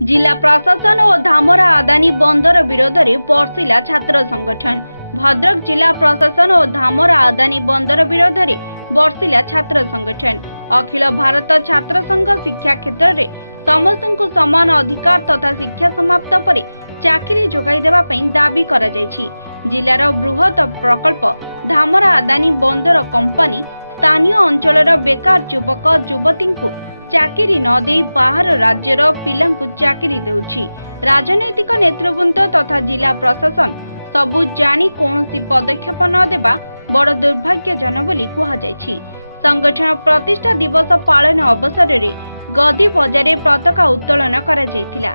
जिला प्रशासन और धामरा आदानी बंदर विरोध में बर्षिला छात्र संगठन। भद्रक जिला प्रशासन और धामरा आदानी बंदर विरोध में बर्षिला छात्र संगठन। अखिल भारत छात्र संघ शिक्षा क्षेत्र में समस्त को समान अधिकार तथा शिक्षा समाप्त पर चाकरी जोगाई देवा पई दाबी करा जायछि। जिलार बृहत प्रकल्प धामरा आदानी बंदर कंपनी स्थानीय अंचलर बेकार युवक युवती को चाकरी न दे बाहर राज्यर पिलांकु चाकरी देउछि। राजनैतिक नेतृवृंद तथा जिला प्रशासन सबु जानी कौनसी पदक्षेप न देबा बड़ दुर्भाग्यजनक बोली कहा जायछि। संगठन प्रतिष्ठा दिवस पालन अवसर में गदी बजारे पताका उत्तोलन करा जायथिला।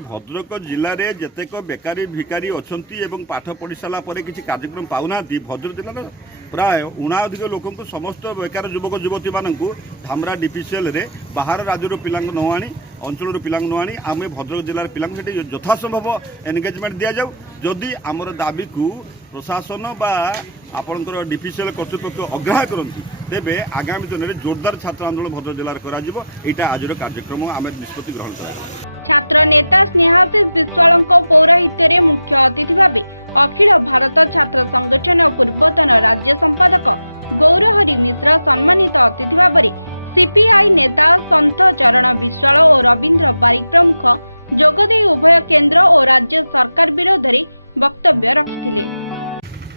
भद्रक जिले में जेतेक बेकारी भिकारी अच्छी पाठ पढ़ी सारा किसी कार्यक्रम पाऊना भद्रक जिले प्राय 79 लोक समस्त बेकार युवक युवती मानू धामरा डीपीसीएल रे बाहर राज्य पिला न आनी अंचल पिला न आनी आम भद्रक जिलार पिला यथासंभव एनगेजमेंट दि जाऊ। जदि आमर दाबी को प्रशासन बा आपणकर डीपीसीएल कर्तृपक्ष अग्राह्य करती तेबे आगामी दिन में जोरदार छात्र आंदोलन भद्रक जिले कर आज कार्यक्रम आम निष्पत्ति ग्रहण कर। छात्र नेता स्नेहाशीष विश्वाल पौराहित्य रे मुख्य अतिथि भावे अखिल भारत छात्र संगठन पूर्वतन राज्य संपादक गौरहरि मिश्र सम्मानित अतिथि भाव सीपीआई नेता संत चरण विश्वाल और रवींद्र बारिक प्रमुख जोगदे उभय केंद्र और राज्य सरकार विरोध में वक्तव्य रखिथिले।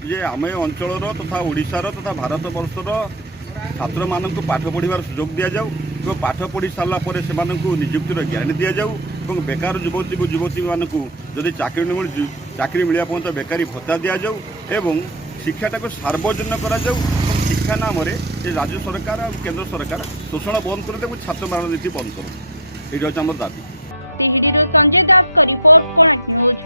ये आम अंचल तथा ओडिशार तथा भारत वर्षर छात्र मानक पाठ पढ़ार सुजोग दि जाऊ तो पाठ पढ़ी सारा से निजुक्तिर ज्ञान दि जाऊ और बेकार युवती युवती मानक जदि चाकरी न मिली चाकरी मिलवा पर्यंत बेकारी भत्ता दि जाऊ एवं शिक्षाटा को सार्वजनिक करा जाऊ और शिक्षा नाम राज्य सरकार और केंद्र सरकार शोषण बंद कर छात्र राजनीति बंद कर। ये दाबी। तिहिडीरू संजय दास का रिपोर्ट कोणार्क न्यूज।